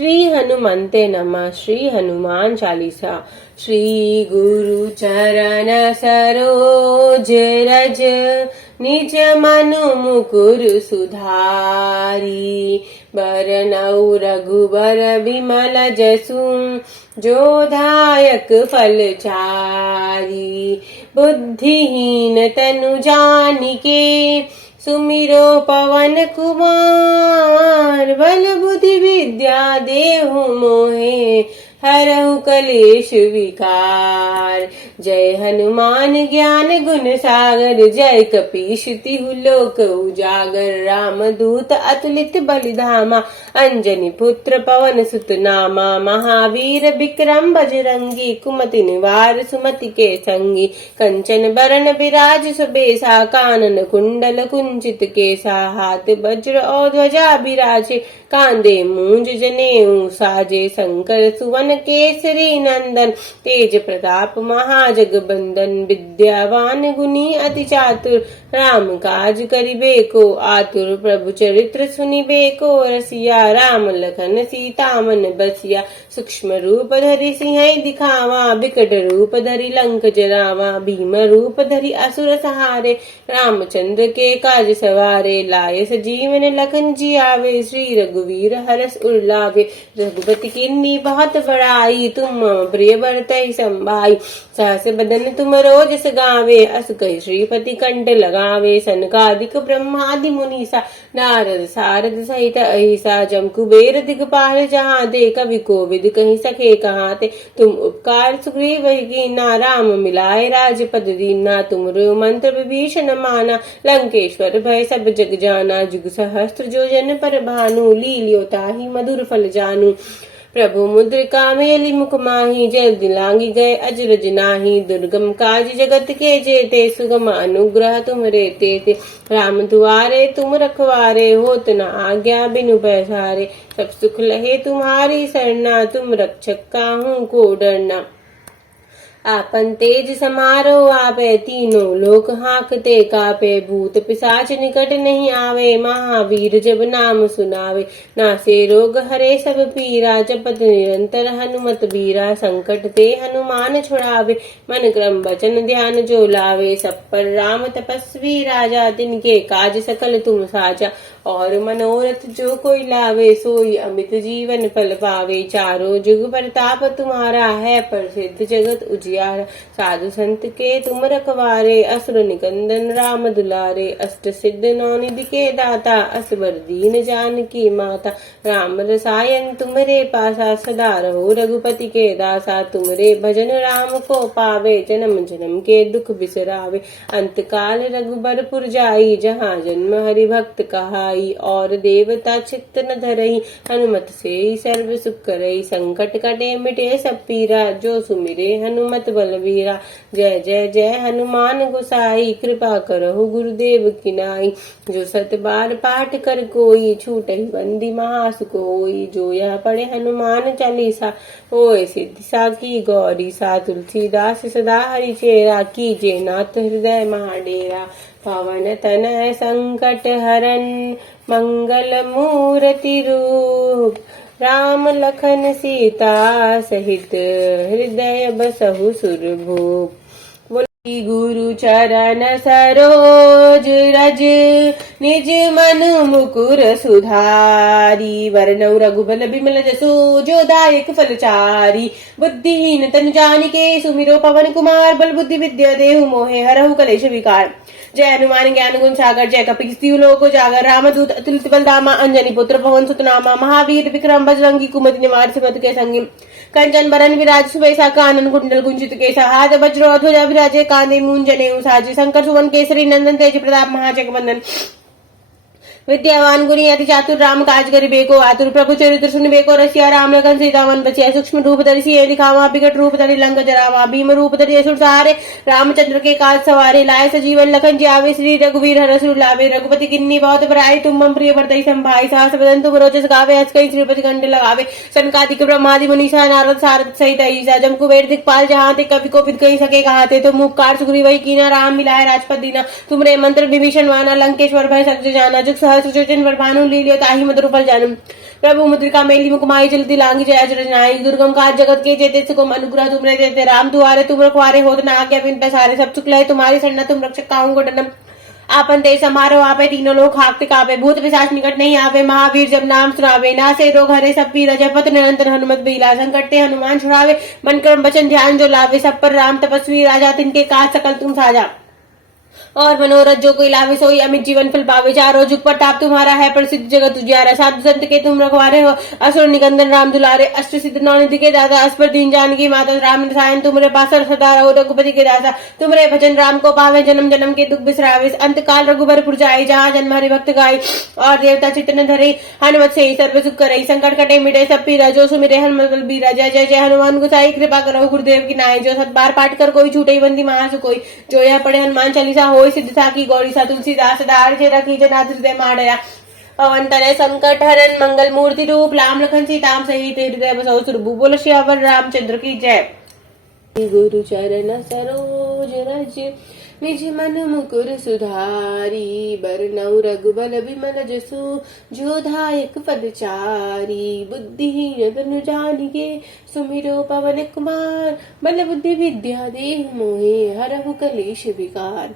श्री हनुमन्ते नमः। श्री हनुमान चालीसा। श्री गुरु चरण सरोज रज, निज मनु मुकुर सुधारी। बरनउँ रघुबर बिमल जसु, जो दायक फल चारी। बुद्धिहीन तनु जानिके, सुमिरो पवन कुमार। बल बुद्धि विद्या देहु मोहे, हरहु कलेश विकार। जय हनुमान ज्ञान गुण सागर, जय कपीश तिहु लोक उजागर। राम दूत अतुलित बलिधामा, अंजनी पुत्र पवन सुत नामा। महावीर विक्रम बजरंगी, कुमति निवार सुमति के संगी। कंचन बरन बिराज सुबेसा, कानन कुंडल कुंचित केसा। हाथ वज्र और ध्वजा बिराजे, कांधे मूंज जनेऊ साजे। शंकर सुवन केसरी नंदन, तेज प्रताप महाजगबंदन। विद्यावान गुणी अति चातुर, राम काज करिबे को आतुर। प्रभु चरित्र सुनिबे को रसिया, राम लखन सीता मन बसिया। सूक्ष्म रूप धरि सिंह दिखावा, विकट रूप धरि लंक जरावा। भीम रूप धरि असुर सहारे, रामचंद्र के काज सवारे। लाए सजीवन लखन जियावे, श्री रघुवीर हरष उर लावे। रघुपति कीन्ही बहुत बड़ाई, तुम मम प्रिय भरतहि संभाई। सहस बदन तुम रोजस गावे, अस कहि श्रीपति कंठ लगावे। सनकादिक ब्रह्मादि मुनीसा, नारद सारद सहित अहिसा। जम कुबेर दिगपाल जहाँ ते, कवि कोविद कहि सके कहाँ ते। तुम उपकार सुग्रीव कीन्हा, राम मिलाए राजपद दीन्हा। तुमरो मंत्र विभीषण माना, लंकेश्वर भय सब जग जाना। जुग सहस्त्र जो जन पर भानु, लील्यो ताहि मधुर फल जानू। प्रभु मुद्रिका मेली मुख माही, जल दिलांगी गए अजरज नाही। दुर्गम काज जगत के जेते, सुगम अनुग्रह तुमरे तेते। राम दुआरे तुम रखवारे, होत न आज्ञा बिनु पैसारे। सब सुख लहे तुम्हारी सरना, तुम रक्षक काहू को डरना। आपन तेज समारो आपे, तीनों लोक हांकते कापे। भूत पिशाच निकट नहीं आवे, महावीर जब नाम सुनावे। नासे रोग हरे सब पीरा, जपत निरंतर हनुमत बीरा। संकट ते हनुमान छुड़ावे, मन क्रम वचन ध्यान जो लावे। सब पर राम तपस्वी राजा, तिनके काज सकल तुम साजा। और मनोरथ जो कोई लावे, सोई अमित जीवन फल पावे। चारों जुग प्रताप तुम्हारा है, प्रसिद्ध जगत उजियारा। साधु संत के तुम रखवारे, असुर निकंदन राम दुलारे। अष्ट सिद्ध नौ निधि के दाता, असबर दीन जानकी माता। राम रसायन तुमरे पासा, सदा रहो रघुपति के दासा। तुमरे भजन राम को पावे, जन्म जन्म के दुख बिसरावे। अंत काल रघुबरपुर जाई, जहाँ जन्म हरि भक्त कहाई। और देवता चित्त न धरई, हनुमत से सर्व सुख करई। संकट कटे मिटे सब पीरा, जो सुमिरे हनुमत बलवीरा। जय जय जय हनुमान गोसाई, कृपा करहु गुरुदेव की नाई। जो सत बार पाठ कर कोई, छूटहि बंदी महासुख होई। जो यह पढ़े हनुमान चालीसा, होय सिद्धि साखी गौरी सा। तुलसीदास सदा हरि चेरा, कीजे नाथ हृदय महाडेरा। पवन तनय संकट हरन, मंगल मूर्ति रूप। राम लखन सीता सहित, हृदय बसहु सुरभूप। गुरु चरण सरोज रज, निज मनु मुकुर सुधारी। वरनउँ रघुबर बिमल जसु, जो दायक फल चारी। बुद्धिहीन तनु जानिके, सुमिरो पवन कुमार। बल बुद्धि विद्या देहु मोहे, हरहु कलेश विकार। जय हनुमान ज्ञान गुण सागर, जय कपीस तिहु लोक उजागर। रामदूत अतुलित बलधामा, अंजनी पुत्र पवन सुत नामा। महावीर विक्रम बजरंगी, कुमति निवार सुमति के संगी। कंचन बरन विराज सुबेसा, कानन कुंडल कुंचित केसा। हाथ वज्र और ध्वजा बिराजे, कांधे मूंज जनेऊ साजे। शंकर सुवन केसरी नंदन, तेज प्रताप महाजगबंदन। विद्यावान गुणी अति चातुर, राम काज करिबे को आतुर। प्रभु चरित्र सुनिबे को रसिया, राम लखन सीता मन बसिया। सूक्ष्म रूप धरि सिंह दिखावा, विकट रूप धरि लंक जरावा। भीम रूप धरि असुर सहारे, रामचंद्र के काज सवारे। लाए सजीवन लखन जियावे, श्री रघुवीर हरष उर लावे। रघुपति कीन्ही बहुत बड़ाई, तुम मम प्रिय भरतहि संभाई। सहस बदन तुम रोजस गावे, अस कहि श्रीपति कंठ लगावे। सनकादिक ब्रह्मादि मुनीसा, नारद सारद सहित अहिसा। जम कुबेर दिक्पाल जहाँ ते, कवि कोविद कहि सके कहाँ ते। तुम उपकार सुग्रीव कीन्हा, राम मिलाए राजपद दीन्हा। तुमरे मंत्र विभीषण माना, लंकेश्वर भय सब जग जाना। जुग सहस्त्र जो जन पर भानु, लील्यो ताहि मधुर फल जानू। प्रभु मुद्रिका मेली मुकुमाई जल्दी लांगी जय अजरनाई दुर्गम काज जगत के जेते सुगम अनुग्रह तुमरे देते राम दुआरे तुम रखवारे होत ना आज्ञा बिन पैसारे सब सुख लय तुम्हारी शरण तुम रक्षक काहू को डरम आपन ते समारोह आपे तीनों लोग हाकते कापे भूत पिशाच निकट नहीं आवे महावीर जब नाम सुनावे ना से रोग हरे सब पीरा जपत निरंतर हनुमत बीला संकट ते हनुमान छुड़ावे मन कर्म वचन ध्यान जो लावे सब पर राम तपस्वी राजा तिनके काज सकल तुम साजा और मनोरथ जो कोई लावे सोई अमित जीवन फल पावे चारों जुग प्रताप तुम्हारा है प्रसिद्ध जगत उजियारा साधु संत के तुम रखवारे हो असुर निकंदन राम दुलारे अष्ट सिद्ध नौनिधि के दादा अस्पर दीन जानकी माता राम रसायन तुमरे पास सदा रहो रघुपति के दासा तुमरे भजन राम को पावे जन्म जन्म के दुख बिसरावे अंत काल रघुबर जाए जहाँ जन्म हरि भक्त गाय और देवता चित्तन धरे हनुमत से सर्व सुख करे संकट कटे मिटे सब पीरा जो सुमिरे हनुमत बलबीरा जय जय जय हनुमान गुसाई कृपा करो गुरुदेव की नाय जो सत बार पाठ कर कोई छूटे बंदी महासु कोई जो यह पढ़े हनुमान चालीसा होय सिद्ध साकी गौरी सा तुलसीदास दार जे रखी जना हृदय माडया पवन तनय संकट हरन मंगल मूर्ति रूप राम लखन सीताम सहित हृदय बसो सुरभु बोलो श्यावर रामचंद्र की जय। गुरु चरण सरोज रज निज मन मुकुर सुधारी बरनऊ रघुबल विमल जसु जो दायक पदचारी बुद्धिहीन तनु जानिके सुमिरो पवन कुमार बल बुद्धि विद्या देहु मोहे हरहु कलेश विकार।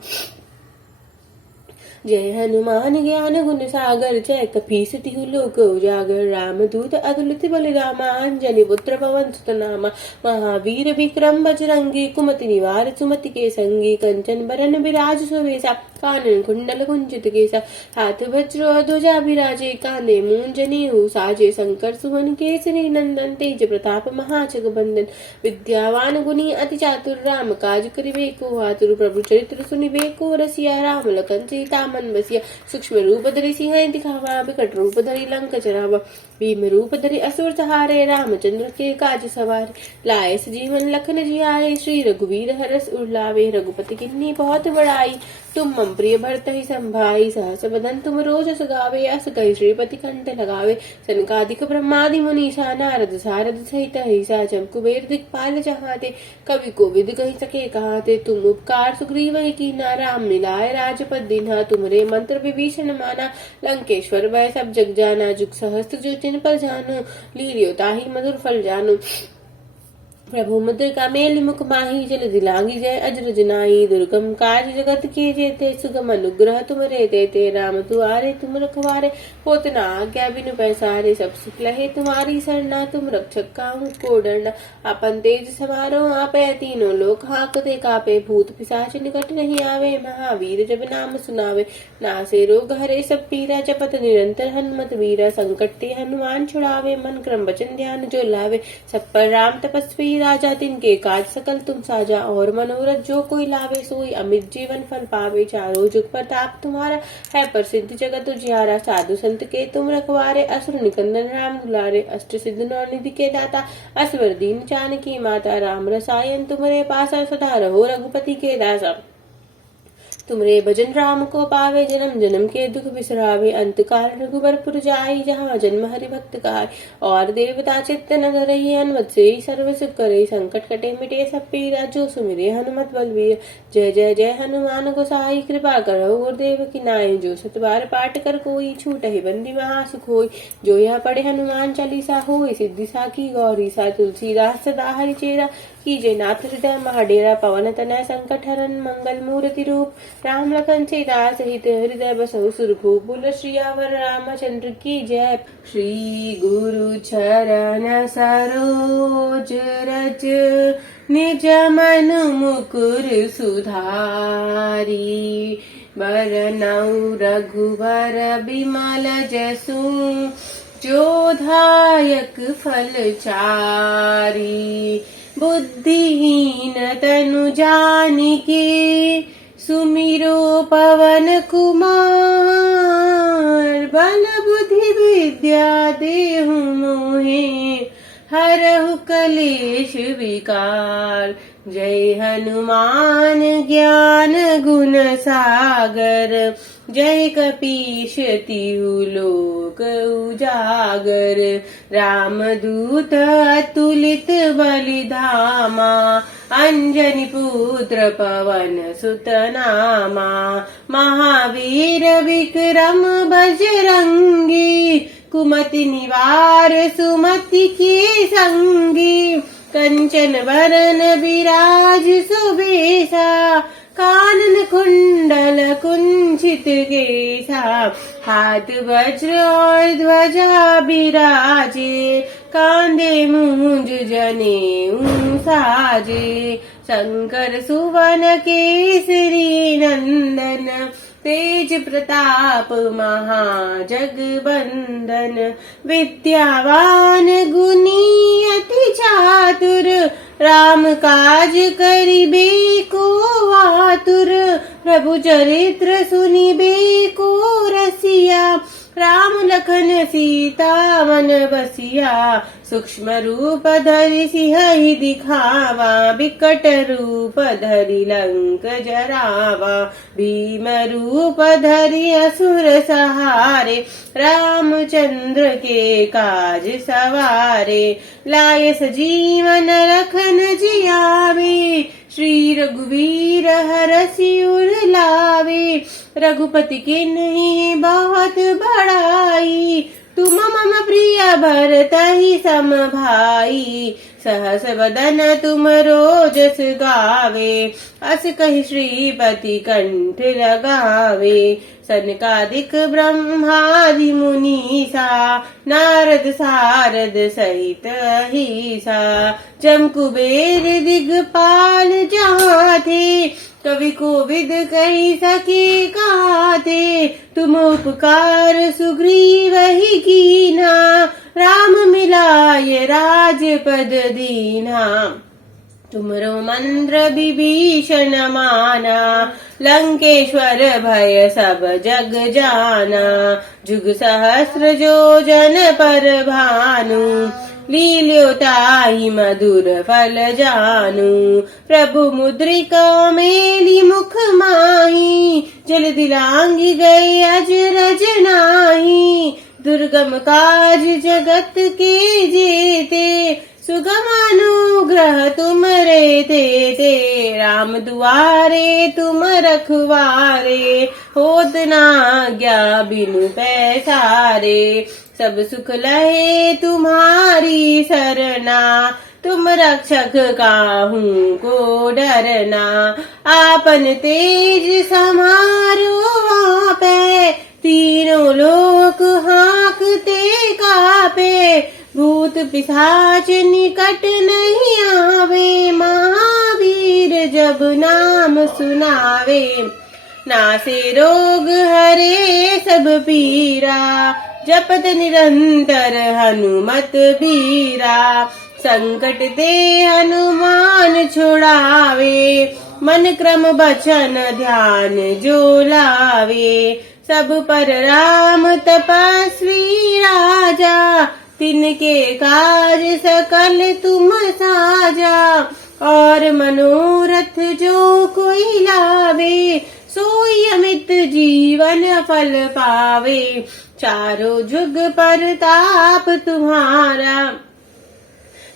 जय हनुमान ज्ञान गुण सागर जय कपीस तिहु लोक उजागर रामदूत अतुलित बलिरामा अंजनी पुत्र पवन सुत नामा महावीर विक्रम बजरंगी कुमति निवार सुमति के संगी कंचन बरन विराज सुवेशा कानन कुंडल कुंचित केसा हाथ वज्र ध्वजा विराजे कांधे मूंजनी साजे शंकर सुवन केसरी नंदन तेज प्रताप महाजग बंदन विद्यावान गुणी अति चातुर राम काज करिबे को आतुर प्रभु चरित्र सुनिबे को रसिया राम लखन सीता मन बसिया सूक्ष्म रूप धरि सिंह दिखावा विकट रूप धरि लंक जरावा भीम रूप धरि असुर सहारे रामचंद्र के काज सवारे लाए जीवन लखन जियाए श्री रघुवीर हरस उर्लावे रघुपति किन्नी बहुत बड़ाई तुम मम प्रिय भरत ही संभाई सहस बदन तुम रोज सुगावे अस कही श्रीपति कंठ लगावे सनकादिक ब्रह्मादि मुनीषा नारद सारद सहित हिसा जम कुबेर दिक्पाल चाहते कवि कोविद कही सके कहाते तुम उपकार सुग्रीव की ना राम मिलाए राजपद दीन्हा तुमरे मंत्र विभीषण माना लंकेश्वर वह सब जग जाना जुग सहस्त्र जो जिन पर जानो लीलियो ताही मधुर फल जानो प्रभु मुद्रिका मेली मुख माही जल दिलांगी जय अजर नाई दुर्गम काज जगत के जेते सुगम अनुग्रह तुमरे देते राम दुआरे तुम रखवारे होत ना आज्ञा बिनु पैसारे सब सुख लहे तुम्हारी सरना तुम रक्षक काहू को डरना अपन तेज समारो आपे तीनों लोक हाकते कापे भूत पिशाच निकट नहीं आवे महावीर जब नाम सुनावे नासे रोग हरे सब पीरा जपत निरंतर हनुमत वीरा संकट ते हनुमान छुड़ावे मन क्रम वचन ध्यान जो लावे सब पर राम तपस्वी राजा तिनके काज सकल तुम साजा और मनोरथ जो कोई लावे सोई अमित जीवन फल पावे चारों जुग प्रताप तुम्हारा है प्रसिद्ध जगत उजियारा साधु संत के तुम रखवारे असुर निकंदन राम दुलारे अष्ट सिद्ध नौनिधि के दाता असवर दीन जानकी माता राम रसायन तुम्हारे पास सदा रहो रघुपति के दासा तुमरे भजन राम को पावे जन्म जन्म के दुख बिसरावे अंत काल रघुबरपुर जाई जहाँ जन्म हरि भक्त काय और देवता चित्त न धरई हनुमत से सर्व सुख करे संकट कटे मिटे सब पीरा जो सुमिरे हनुमत बलवीर जय जय जय हनुमान गोसाई कृपा करो गुरुदेव की नाई जो सत बार पाठ कर कोई छूट ही बंदी महासुख होई जो यह पढ़े हनुमान चालीसा होई सिद्धि साकी गौरी सा तुलसीदास सदा हरि चेरा कीजे नाथ हृदय महाडेरा पवन तनय संकट हरन मंगल मूर्ति रूप राम लखन सीता सहित हृदय बसहु सुरभूप बोलो श्रीयावर रामचंद्र की जय। श्री गुरु चरण सरोज रज निज मन मुकुर सुधारी बरनऊ रघुवर बिमल जसु जो दायक फल चारी बुद्धिहीन तनु जानिके सुमिरो पवन कुमार बल बुद्धि विद्या देहु मोहे हरहु कलेश विकार। जय हनुमान ज्ञान गुण सागर जय कपीश तिहु लोक उजागर रामदूत अतुलित बलिधामा अंजनी पुत्र पवन सुत नामा महावीर विक्रम बजरंगी कुमति निवार सुमति के संगी, कंचन वरन विराज सुबेसा, कानन कुंडल कुंचित केसा, हाथ वज्र और ध्वजा बिराजे, कांधे मूंज जनेऊ साजे, शंकर सुवन केसरी नंदन, तेज प्रताप महाजगबंदन, विद्यावान गुणी अति चातुर, राम काज करिबे को आतुर, प्रभु चरित्र सुनिबे को रसिया, राम लखन सीता मन बसिया, सूक्ष्म रूप धरि सिंह दिखावा, बिकट रूप धरि लंक जरावा, भीम रूप धरि असुर सहारे, रामचंद्र के काज सवारे, लाय सजीवन लखन जियावे, श्री रघुवीर हरषि उर लावे, रघुपति के नहीं बहुत बड़ाई, तुम मम प्रिय भरतहि सम भाई, सहस वदन तुम रोजस गावे, अस कहि श्रीपति कंठ लगावे, सनकादिक ब्रह्मादि मुनीसा, नारद सारद सहित अहिसा, जम कुबेर दिगपाल जहाँ थे, कवि कोविद कही सके कहा थे, तुम उपकार सुग्रीव ही कीना, राम मिलाय राजपद दीना, तुमरो मंत्र विभीषण माना, लंकेश्वर भय सब जग जाना, जुग सहस्र जो जन पर भानु, लील्योताहि मधुर फल जानू, प्रभु मुद्रिका मेली मुख माही, जल दिलांगी गए अजरज नाही, दुर्गम काज जगत के जेते, सुगम अनुग्रह तुम रे ते, राम दुआरे तुम रखवारे, होत न आज्ञा बिनु पैसारे, सब सुख लहे तुम्हारी सरना, तुम रक्षक काहू को डरना, आपन तेज समारो आपे, तीनों लोक हाँकते कापे, भूत पिशाच निकट नहीं आवे, महावीर जब नाम सुनावे, नासे रोग हरे सब पीरा, जपत निरंतर हनुमत बीरा, संकट ते हनुमान छुड़ावे, मन क्रम बचन ध्यान जो लावे, सब पर राम तपस्वी राजा, तिनके काज सकल तुम साजा, और मनोरथ जो कोई लावे, सोई अमित जीवन फल पावे, चारों जुग परताप तुम्हारा,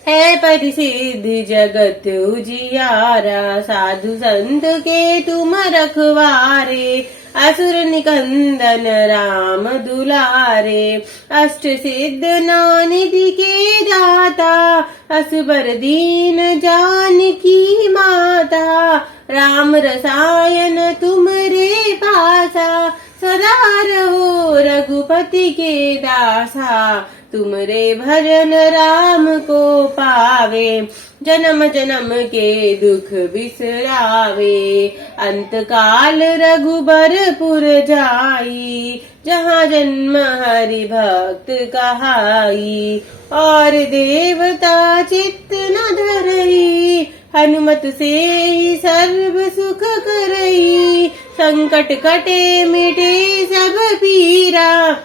है परिसिद्ध जगत उजियारा, साधु संत के तुम रखवारे, असुर निकंदन राम दुलारे, अष्ट सिद्ध नानिधि के दाता, असबर दीन जानकी माता, राम रसायन तुम रे पासा, सदा रहो रघुपति के दासा, तुमरे भजन राम को पावे, जन्म जन्म के दुख बिसरावे, अंत काल रघुबरपुर जाई, जहाँ जन्म हरि भक्त कहाई, और देवता चित्त न धरई, हनुमत से ही सर्व सुख करई, संकट कटे मिटे सब पीरा,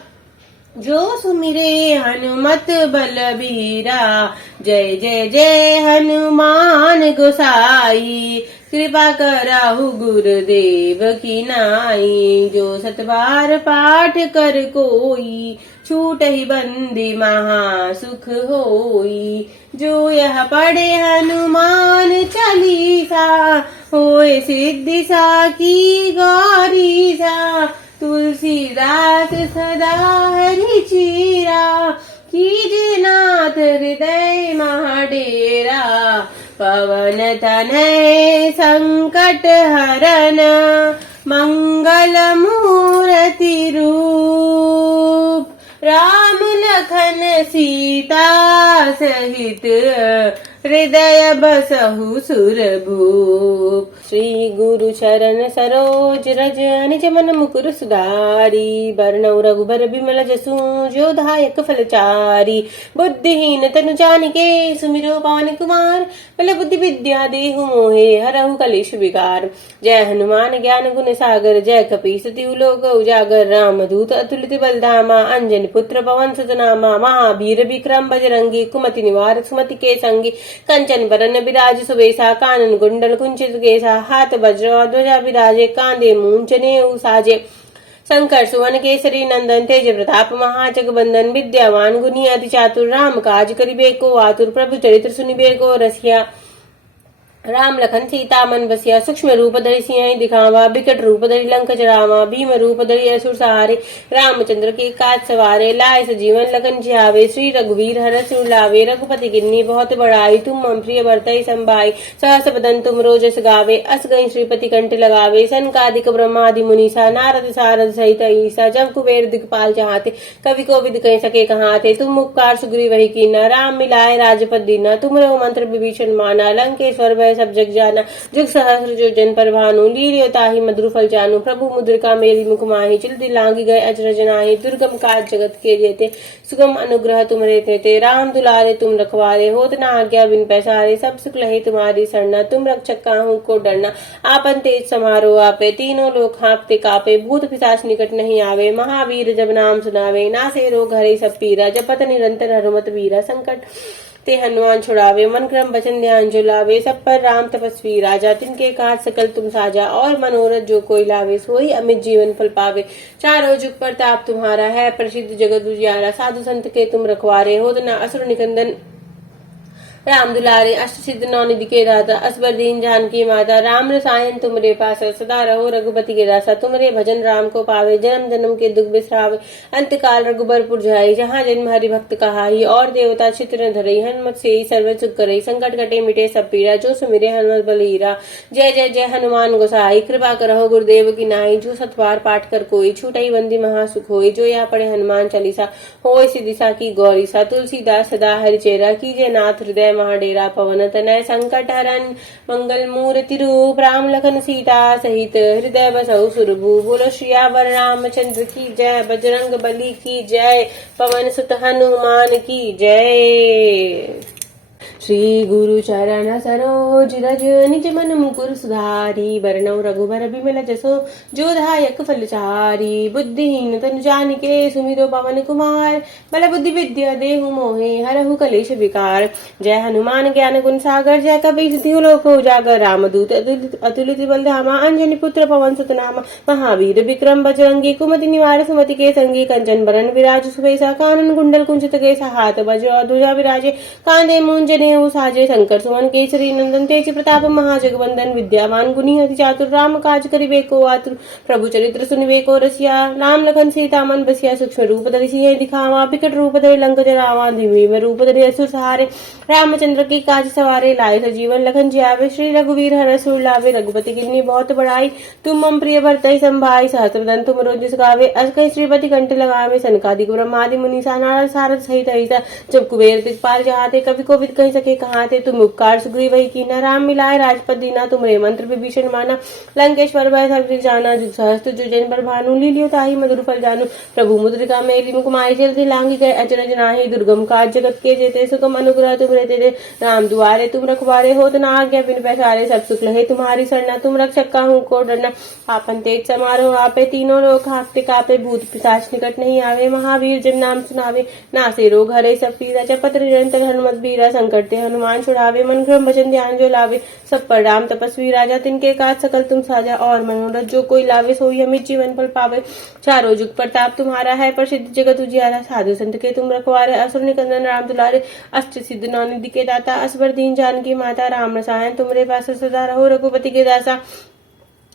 जो सुमिरे हनुमत बलबीरा, जय जय जय हनुमान गोसाई, कृपा कराहु गुरुदेव की नाई, जो सतबार पाठ कर कोई, छूट ही बंदी महा सुख होई, जो यह पढ़े हनुमान चालीसा, होए सिद्धि सा की गौरी सा, तुलसीदास सदा हरि चीरा, कीजे नाथ हृदय महाडेरा। पवन तनय संकट हरन, मंगल मूर्ति रूप। राम लखन सीता सहित, हृदय बसहु सुरभूप। श्री गुरु चरण सरोज रज, निज मन मुकुर सुधारी। बरनउँ रघुबर बिमल जसु, जो दायक फलचारी। बुद्धिहीन तनु जानिके, सुमिरो पवन कुमार। बल बुद्धि विद्या देहु मोहे, हरहु कलेश विकार। जय हनुमान ज्ञान गुण सागर, जय कपीस तिहु लोक उजागर। रामदूत अतुलित बलधामा, अंजनी पुत्र पवन सुत नामा। महावीर विक्रम बजरंगी, कुमति निवार सुमति के संगी। कंचन बरन बिराज सुबेसा, कानन कुंडल कुंचित केसा। हाथ वज्र ध्वजा विराजे, कांधे मूंछ नेउ साजे। शंकर सुवन केसरी नंदन, तेज प्रताप महाजगबंदन। विद्यावान गुणी अति चातुर, राम काज करिबे को आतुर। प्रभु चरित्र सुनिबे को रसिया, राम लखन सीता मन बसिया। सूक्ष्म रूप धरि सिंह दिखावा, बिकट रूप धरि लंक जरावा। भीम रूप धरि असुर सहारे, रामचंद्र के काज सवारे। लाए सजीवन लखन जियावे, श्री रघुवीर हरष लावे। रघुपति किन्नी बहुत बड़ाई, तुम मम प्रिय भरतहि संभाई। सहस बदन तुम रोजस गावे, अस गई श्रीपति कंठ लगावे। सनकादिक ब्रह्मादि मुनीसा, नारद सारद सहित ईसा। जब कुबेर दिक्पाल चाहते, कवि कोविद कह सके कहाते। तुम उपकार सुग्रीव कीना, राम मिलाए राजपद दीना। तुमरो मंत्र विभीषण माना, लंकेश्वर भय सब जग जाना। जुग सहस्र जो जन पर भानु, लील्यो ताहि मधुर फल जानू। प्रभु मुद्रिका मेरी मुख माहि, जल्दी लांगी गए अजरज नाहि। दुर्गम काज जगत के जेते, सुगम अनुग्रह तुमरे तेते। राम दुलारे तुम रखवारे, होत न आज्ञा बिन पैसारे। सब सुख लहे तुम्हारी सरना, तुम रक्षक काहू को डरना। आपन तेज समारो आपे, तीनों लोक हाँफते कापे। भूत पिशाच निकट नहीं आवे, महावीर जब नाम सुनावे। नासे रोग हरे सब पीरा, जपत निरंतर हनुमत वीरा। संकट ते हनुमान छुड़ावे, मन क्रम वचन ध्यान जो लावे। सब पर राम तपस्वी राजा, तिनके काज सकल तुम साजा। और मनोरथ जो कोई लावे, सोई अमित जीवन फल पावे। चारों जुग प्रताप तुम्हारा है, प्रसिद्ध जगत उजियारा। साधु संत के तुम रखवारे, होत न असुर निकंदन। राम दुलारे अष्ट सिद्ध नौ निधि के दाता, असबर दीन जानकी माता। राम रसायन तुमरे पास, सदा रहो रघुपति के दासा। तुमरे भजन राम को पावे, जन्म जन्म के दुख बिसरावे। अंत काल रघुबरपुर जाई, जहाँ जन्म हरि भक्त कहाई। और देवता चित्र धरई, हनुमत से सर्व सुख करई। संकट कटे मिटे सब पीड़ा, जो सुमिरे हनुमत बलवीरा। जय जय जय हनुमान गोसाई, कृपा करहु गुरुदेव की नाई। जो सतवार पाठ कर कोई, छूटई बंदी महासुख होई। जो या पढ़े हनुमान चालीसा, होय सिद्धिसा की गौरीसा। तुलसीदास सदा हरिचेरा, कीजे नाथ हृदय महाडेरा। पवन तनय संकट हरन, मंगल मूर्ति रूप। राम लखन सीता सहित, हृदय बसहु सुरभूप। बोलो श्रीयावर रामचंद्र की जय, बजरंग बली की जय, पवन सुत हनुमान की जय। श्री गुरु चरण सरोज रज, निज मन मुकुर सुधारी। बरनउँ रघुबर बिमल जसो, जो दायक फलचारी। बुद्धिहीन तनु जानिके, सुमिरो पवन कुमार। बल बुद्धि विद्या देहु मोहे, हरहु कलेश विकार। जय हनुमान ज्ञान गुण सागर, जय कपीस तिहु लोक उजागर। रामदूत अतुलित बलधामा, अंजनी पुत्र पवन सुत नामा। महावीर विक्रम बजरंगी, कुमति निवार सुमति के संगी। कंचन बरन विराज सुबेसा, कानन कुंडल कुंचित केसा। हाथ वज्र ध्वजा विराजे, कांधे मूंज नेउ साजे। शंकर सुवन केसरी नंदन, तेज प्रताप महाजगबंदन। विद्यावान गुणी अति चातुर, राम काज करिबे को आतुर। प्रभु चरित्र सुनिबे को रसिया, राम लखन सीता मन बसिया। सूक्ष्म रूप धरि सिंह दिखावा, बिकट रूप धरि लंक जरावा। भीम रूप धरि असुर सहारे, रामचंद्र की काज सवारे। लाए सजीवन लखन जियावे, श्री रघुवीर हरष लावे। रघुपति किन्नी बहुत बड़ाई, तुम मम प्रिय भरतहि संभाई। सहस्र बदन तुम रोजस गावे, अस कहि श्रीपति कंठ लगावे। सनकादिक ब्रह्मादि मुनीसा, नारद सारद सहित ऐसा। जब कुबेर दिक्पाल चाहते, कवि कोविद कह सके कहाते। तुम उपकार सुग्रीव कीना, राम मिलाए राजपद दीना। तुमरे मंत्र विभीषण माना, लंकेश्वर भय सब जग जाना। जुग सहस्त्र जो जन पर भानु, लील्यो ताहि मधुर फल जानू। प्रभु मुद्रिका मेरी मुख माहि, जल्दी लांगी गए अचरज नाहि। दुर्गम काज जगत के जेते, सुगम अनुग्रह तुमरे तेते। राम दुआरे तुम रखवारे, होत न आज्ञा बिन पैसारे। सब सुख लहे तुम्हारी सरना, तुम रक्षक काहू को डरना। आपन तेज समारोह आपे, तीनों लोक हाँफते कापे। भूत पिशाच निकट नहीं आवे, महावीर जब नाम सुनावे। नासे रोग हरे सब पीरा, जपत निरंतर हनुमत बीरा। संकट ते हनुमान छुड़ावे, मन क्रम वचन ध्यान जो लावे। सब पर राम तपस्वी राजा, तिनके काज सकल तुम साजा। और मनोरथ जो कोई लावे, सोई अमित जीवन फल पावे। चारों जुग प्रताप तुम्हारा है, प्रसिद्ध जगत उजियारा। साधु संत के तुम रखवारे, असुर निकंदन राम दुलारे। अष्ट सिद्ध नौ निधि के दाता, असबर दीन जानकी माता। राम रसायन तुमरे पास, सदा रहो रघुपति के दासा।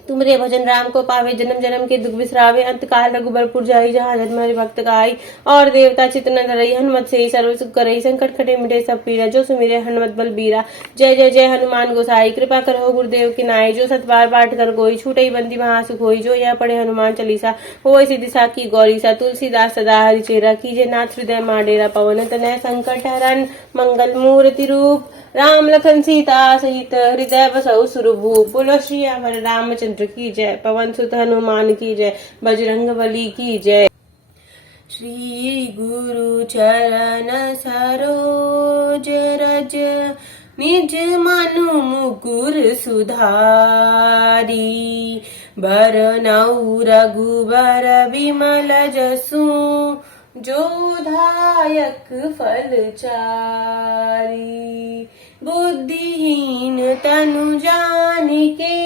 तुमरे भजन राम को पावे, जन्म जन्म के दुख बिसरावे, अंतकाल रघुबरपुर जाई, जहाँ जन्म हरि भक्त का आई। और देवता चित्त न धरई, हनुमत से सर्व सुख करई, संकट खटे मिटे सब पीरा, जो सुमिरे हनुमत बल बीरा। जय जय जय हनुमान गोसाई, कृपा करो गुरुदेव की नाई, जो सत बार पाठ कर कोई, छूटई बंदी महासुख होई, जो यह पढ़े हनुमान चालीसा, होय सिद्धि साखी गौरीसा। तुलसीदास सदा हरि चेरा, कीजे नाथ हृदय मां डेरा, पवन तनय संकट हरन, मंगल मूर्ति रूप, राम लखन सीता सहित हृदय बसहु सुरभूप। बोलो श्री अमर रामचंद्र की जय, पवन सुत हनुमान की जय, बजरंग बली की जय। श्री गुरु चरण सरोज रज, निज मनु मुकुर सुधारी, बरनउँ रघुबर विमल जसु, जो दायक फल चारि। बुद्धिहीन तनु जानिके,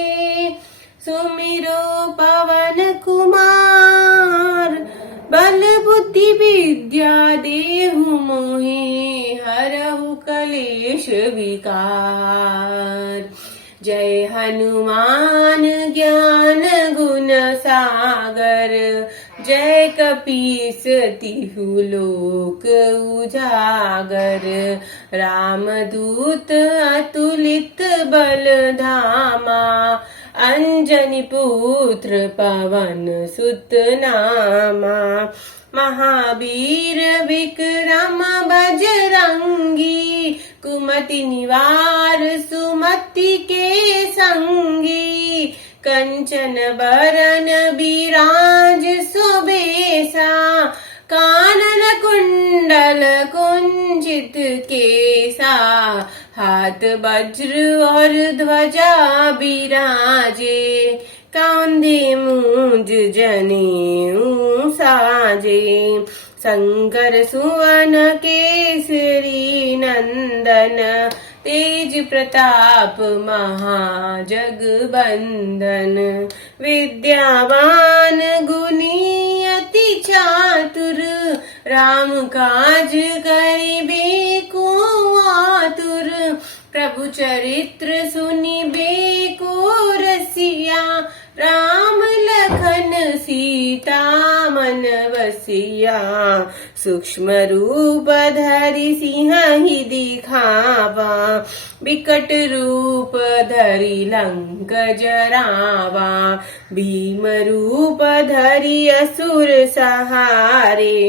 सुमिरो पवन कुमार, बल बुद्धि विद्या देहु मोहि, हरहु कलेश विकार। जय हनुमान ज्ञान गुण सागर, जय कपीस तिहु लोक उजागर। रामदूत अतुलित बल धामा, अंजनी पुत्र पवन सुत नामा। महावीर विक्रम बजरंगी, कुमति निवार सुमति के संगी। कंचन बरन बिराज सुबेसा, कानन कुंडल कुंचित केसा। हाथ वज्र और ध्वजा बिराजे, कांधे मूंज जनेऊ साजे। शंकर सुवन केसरी नंदन, तेज प्रताप महाजगबंदन। विद्यावान गुणी अति चातुर, राम काज करिबे को आतुर। प्रभु चरित्र सुनिबे को रसिया, राम लखन सीता मन बसिया। सूक्ष्म रूप धरि सिंहि दिखावा, विकट रूप धरि लंक जरावा। भीम रूप धरि असुर सहारे,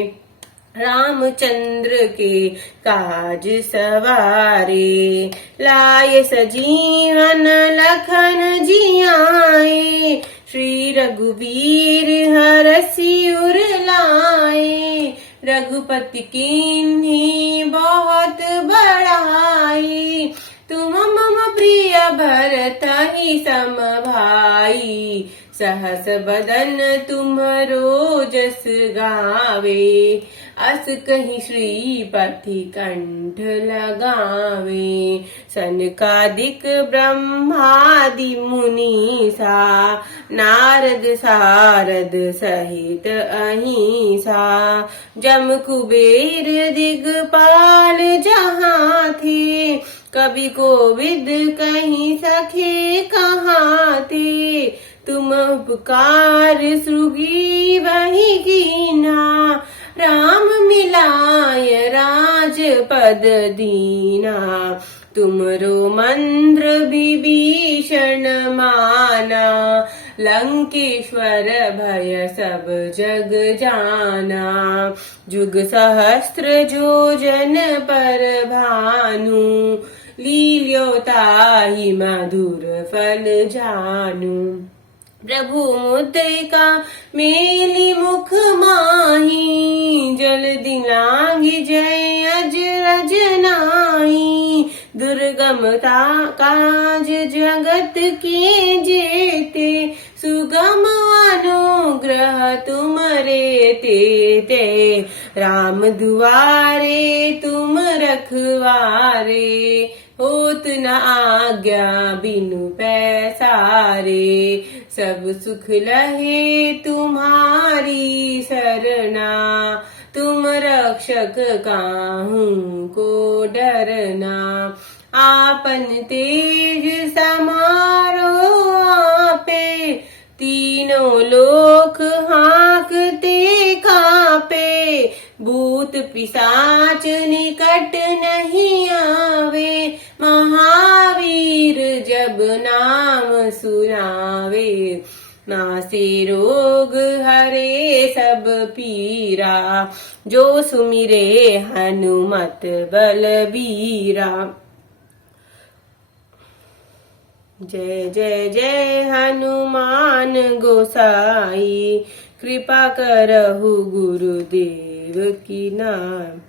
रामचंद्र के काज सवारे। लाए सजीवन लखन जियाए, श्री रघुवीर हरषि उर लाए। रघुपति कीन्ही बहुत बड़ाई, तुम मम प्रिय भरतहि सम भाई। सहस बदन तुम्हरो जस गावे, अस कहि श्रीपति कंठ लगावे। सनकादिक ब्रह्मादि मुनीसा, नारद सारद सहित अहिंसा। जम कुबेर दिगपाल जहाँ थे, कवि कोविद कहीं सखे कहाँ थे। तुम उपकार सुग्रीव वही कीन्हा, राम मिलाय राजपद दीना। तुमरो मंत्र विभीषण माना, लंकेश्वर भय सब जग जाना। जुग सहस्त्र जोजन पर भानु, लील्यो ताहि मधुर फल जानू। प्रभु मुद्रिका मेली मुख माही, जल्दी लांघि जय अजरज नाही। दुर्गमता काज जगत के जेते, सुगम अनुग्रह तुमरे तेते। राम दुआरे तुम रखवारे, होत न आज्ञा बिनु पैसारे। सब सुख लहे तुम्हारी सरना, तुम रक्षक काहू को डरना। आपन तेज समारो आपे, भूत पिशाच निकट नहीं आवे, महावीर जब नाम सुनावे। नासे रोग हरे सब पीरा, जो सुमिरे हनुमत बलबीरा। जय जय जय हनुमान गोसाई, कृपा करहु गुरुदेव की नाम।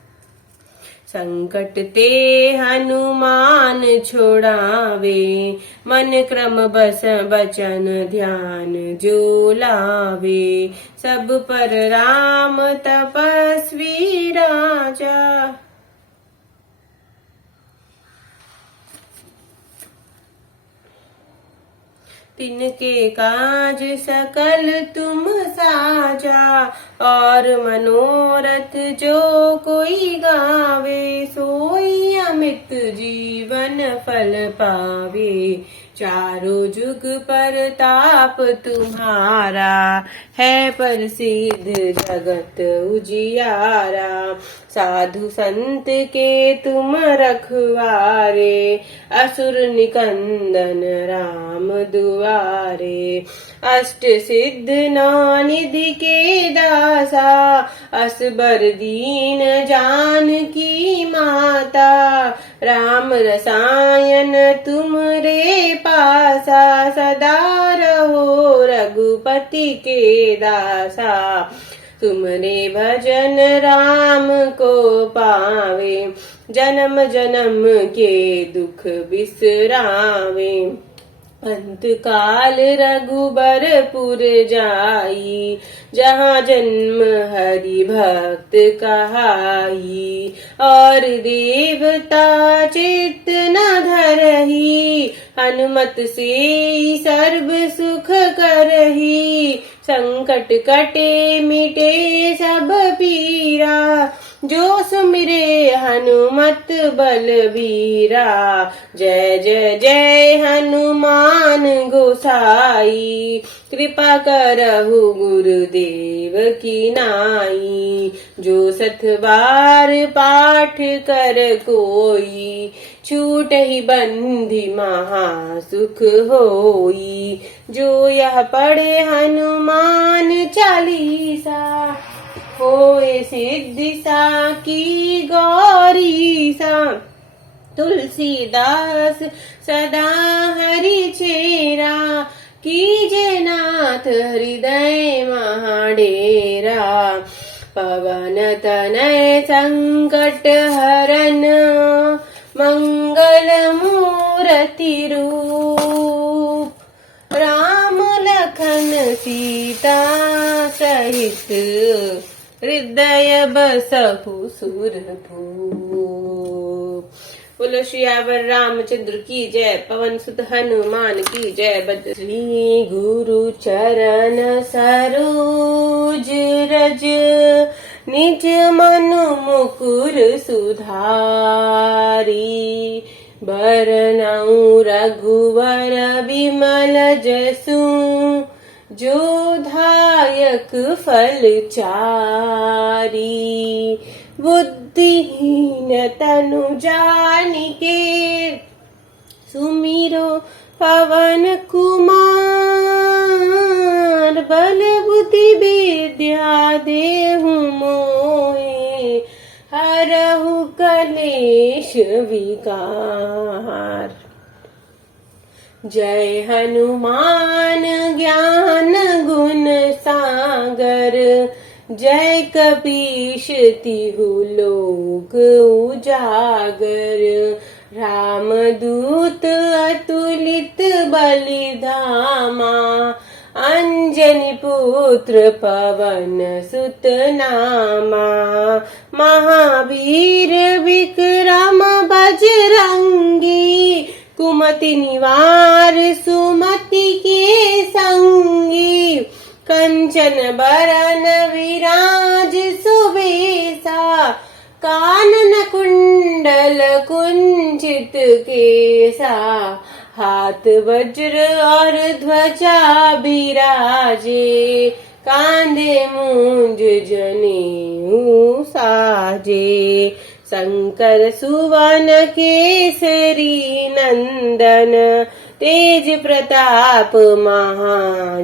संकट ते हनुमान छोड़ावे, मन क्रम बस बचन ध्यान जो लावे। सब पर राम तपस्वी राजा, तिनके काज सकल तुम साजा। और मनोरथ जो कोई गावे, सोई अमित जीवन फल पावे। चारों जुग परताप तुम्हारा, है प्रसिद्ध जगत उजियारा। साधु संत के तुम रखवारे, असुर निकंदन राम दुआरे। अष्ट सिद्ध नौ निधि के दासा, असबर दीन जानकी माता। राम रसायन तुम रे पासा, सदा रहो रघुपति के दासा। तुमरे भजन राम को पावे, जन्म जन्म के दुख बिसरावे। अंत काल रघुबरपुर जाई, जहाँ जन्म हरि भक्त कहाई। और देवता चित्त न धरही, हनुमत से सर्व सुख करही। संकट कटे मिटे सब पीरा, जो सुमिरे हनुमत बलबीरा। जय जय जय हनुमान गोसाई, कृपा करहु गुरुदेव की नाई। जो सतबार पाठ कर कोई, छूट ही बंधी महा सुख होई। जो यह पढ़े हनुमान चालीसा, होए सिद्धि साकी गौरीसा। तुलसीदास सदा हरि चेरा, कीजे नाथ हृदय महाडेरा। पवन तनय संकट हरन, मंगल मूर्ति रूप। राम लखन सीता सहित, हृदय बसहु सुरभूप। बोलो श्रीयावर रामचंद्र की जय, पवन सुत हनुमान की जय। श्री गुरु चरण सरोज रज, निज मनु मुकुर सुधारी। बरनउँ रघुवर बिमल जसु, जो दायक फल चारी। बुद्धिहीन तनु जानिके, सुमिरो पवन कुमार। बल बुद्धि विद्या देहु मोहे, हरहु कलेश विकार। जय हनुमान ज्ञान गुण सागर, जय कपीश तिहु लोक उजागर। रामदूत अतुलित बलिधामा, अंजनी पुत्र पवन सुत नामा। महावीर विक्रम बजरंगी, कुमति निवार सुमति के संगी। कंचन बरन विराज सुबेसा, कानन कुंडल कुंचित केसा। हाथ वज्र और ध्वजा बिराजे, कांधे मूंज जनेऊ साजे। शंकर सुवन केसरी नंदन, तेज प्रताप महाजगबंदन।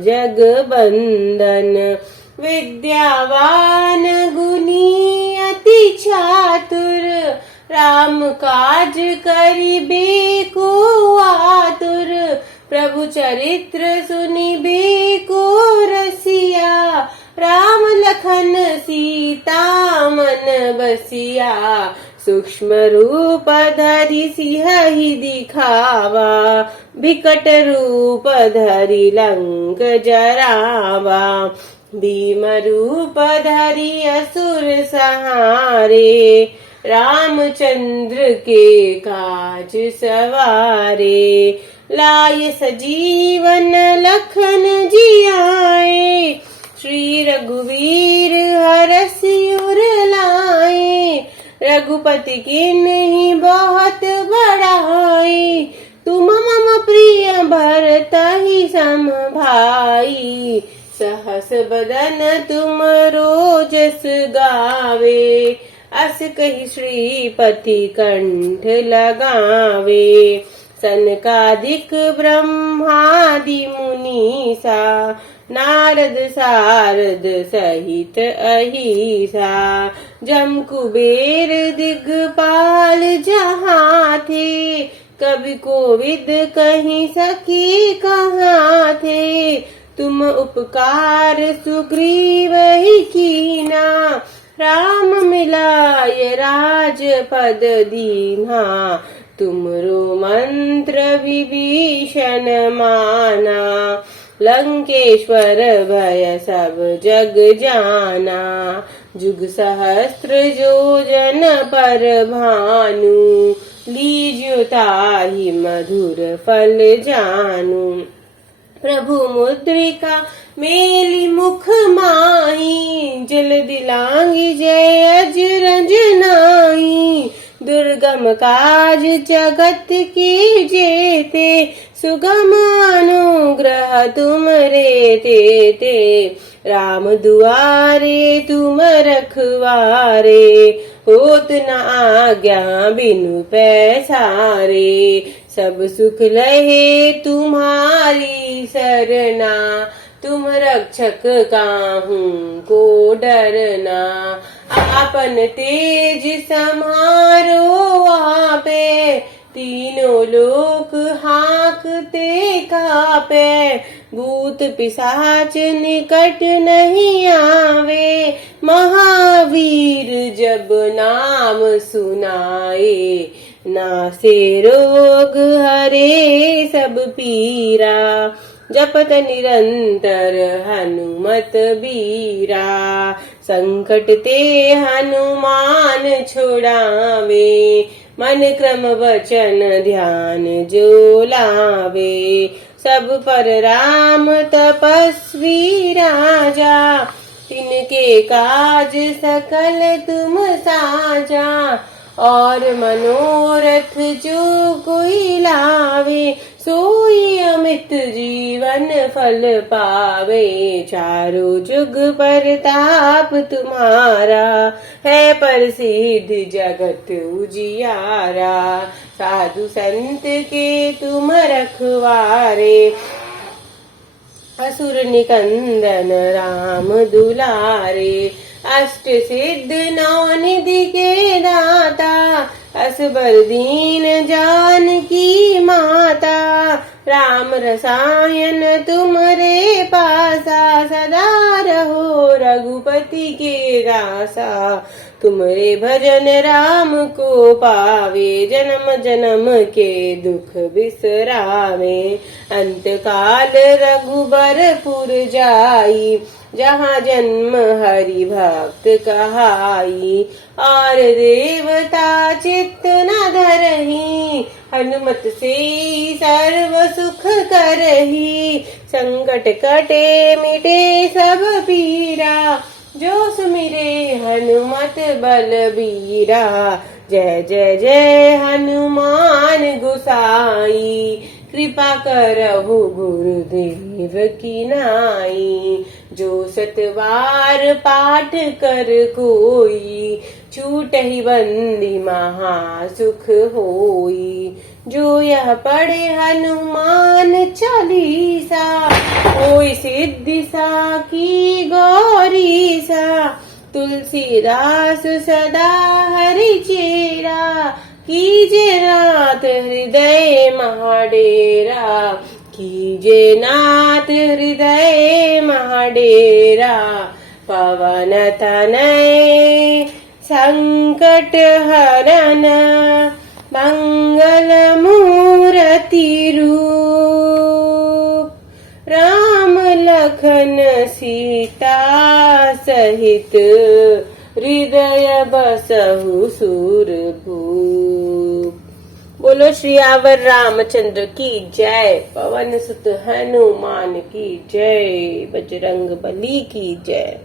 विद्यावान गुणी अति चातुर, राम काज करिबे को आतुर। प्रभु चरित्र सुनिबे को रसिया, राम लखन सीता मन बसिया। सूक्ष्म रूप धरि सिंह दिखावा, विकट रूप धरि लंक जरावा। भीम रूप धरि असुर संहारे, रामचंद्र के काज सवारे। लाय सजीवन लखन जियाए, श्री रघुवीर हरषि उर लाए। रघुपति की नहीं बहुत बड़ाई, तुम मम प्रिय भरतहि सम भाई। सहस बदन तुम रोजस गावे, अस कहि श्रीपति कंठ लगावे। सनकादिक ब्रह्मादि मुनीसा, नारद सारद सहित अहिसा। जम कुबेर दिगपाल जहाँ थे, कवि कोविद कहीं सखी कहाँ थे। तुम उपकार सुग्रीव ही कीना, राम मिलाय राजपद दीन्हा। तुमरो मंत्र विभीषण माना, लंकेश्वर भय सब जग जाना। जुग सहस्त्र योजन पर भानु, लीज्यो ताहि मधुर फल जानु। प्रभु मुद्रिका मेली मुख माही, जल दिलांगी जय अजरंज नाई। दुर्गम काज जगत की जेते, सुगम अनुग्रह तुम रे ते। राम दुआरे तुम रखवारे, होत न आज्ञा बिनु पैसारे। सब सुख लहे तुम्हारी सरना, तुम रक्षक काहू को डरना। आपन तेज समारो आपे, तीनों लोक हाकते कापे। भूत पिशाच निकट नहीं आवे, महावीर जब नाम सुनाए। नासे रोग हरे सब पीरा, जपत निरंतर हनुमत बीरा। संकट ते हनुमान छुड़ावे, मन क्रम वचन ध्यान जो लावे। सब पर राम तपस्वी राजा, तिनके काज सकल तुम साजा। और मनोरथ जो कोई लावे, सोई अमित जीवन फल पावे। चारों जुग परताप तुम्हारा, है प्रसिद्ध जगत उजियारा। साधु संत के तुम रखवारे, असुर निकंदन राम दुलारे। अष्ट सिद्ध नौ निधि के दाता, असबर दीन जानकी माता। राम रसायन तुम्हारे पासा, सदा रहो रघुपति के दासा। तुम्हारे भजन राम को पावे, जन्म जन्म के दुख बिसरावे। अंत काल रघुबरपुर जाई, जहाँ जन्म हरि भक्त कहाई। और देवता चित्त न धरही, हनुमत से सर्व सुख करही। संकट कटे मिटे सब पीरा, जो सुमिरे हनुमत बलबीरा। जय जय जय हनुमान गोसाई, कृपा करहु गुरुदेव की नाई। जो सतवार पाठ कर कोई, छूटहि बंदी महा सुख होई। जो यह पढ़े हनुमान चालीसा, होई सिद्धि साकी गौरीसा। तुलसीदास सदा हरि चेरा, कीजे नाथ हृदय महाडेरा। कीजे नाथ हृदय महाडेरा। पवन तनय संकट हरन, मंगल मूर्ति रूप। राम लखन सीता सहित, हृदय बसहु सुरभूप। बोलो श्रीयावर रामचंद्र की जय, पवन सुत हनुमान की जय, बजरंग बली की जय।